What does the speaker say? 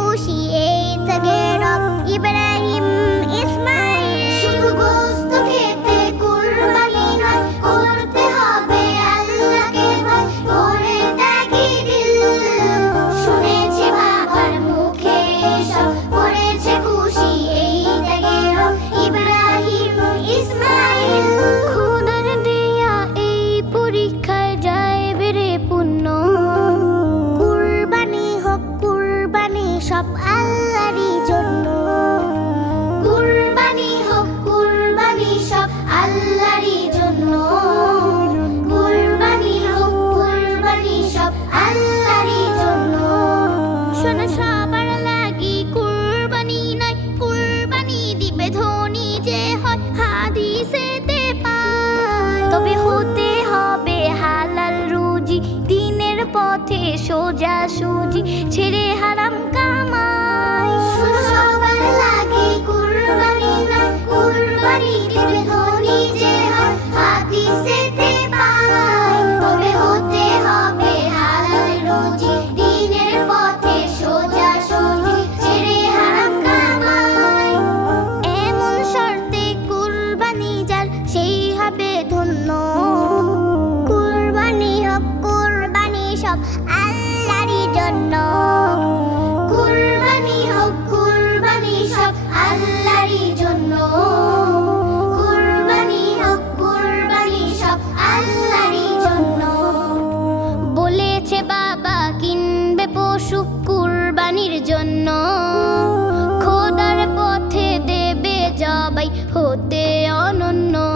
Mushy ate the get up. সবাই হতে অনন্য।